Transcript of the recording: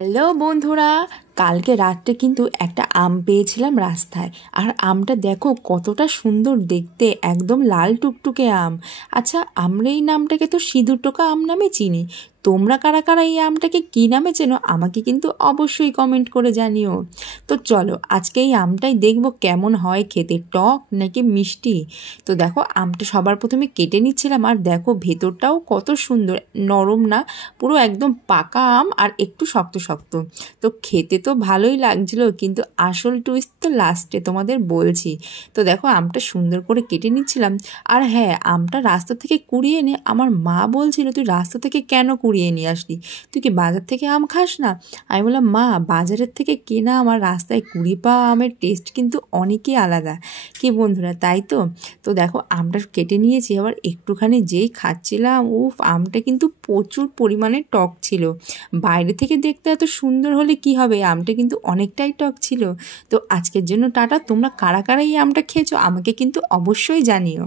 Hello বন্ধুরা, কালকে রাত্রে কিন্তু একটা আম পেয়েছিলাম রাস্তায়। আর আমটা দেখো কতটা সুন্দর দেখতে, একদম লাল টুকটুকে আম। আচ্ছা, আমরা এই নামটাকে তো সিঁদুর টোকা আম নামে চিনি। তোমরা কারা কারা এই আমটাকে কী নামে চেনো আমাকে কিন্তু অবশ্যই কমেন্ট করে জানিও। তো চলো আজকে এই আমটাই দেখবো কেমন হয় খেতে, টক নাকি মিষ্টি। তো দেখো আমটা সবার প্রথমে কেটে নিচ্ছিলাম, আর দেখো ভেতরটাও কত সুন্দর, নরম না, পুরো একদম পাকা আম আর একটু শক্ত শক্ত। তো খেতে তো ভালোই লাগছিলো, কিন্তু আসল টুইস্ট তো লাস্টে তোমাদের বলছি। তো দেখো আমটা সুন্দর করে কেটে নিচ্ছিলাম। আর হ্যাঁ, আমটা রাস্তা থেকে কুড়িয়ে এনে আমার মা বলছিল, তুই রাস্তা থেকে কেন কুড়িয়ে নিয়ে আসলি, তুই কি বাজার থেকে আম খাস না? আমি বললাম, মা বাজারের থেকে কেনা আমার রাস্তায় কুড়ি পাওয়া আমের টেস্ট কিন্তু অনেকই আলাদা। কি বন্ধুরা, তাই তো? তো দেখো আমটা কেটে নিয়েছি, আবার একটুখানি যেই খাচ্ছিলাম, উফ, আমটা কিন্তু প্রচুর পরিমাণে টক ছিল। বাইরে থেকে দেখতে এত সুন্দর হলে কি হবে, আমটা কিন্তু অনেকটাই টক ছিল। তো আজকের জন্য টাটা। তোমরা কারা কারা এই আমটা খেয়েছো আমাকে কিন্তু অবশ্যই জানিও।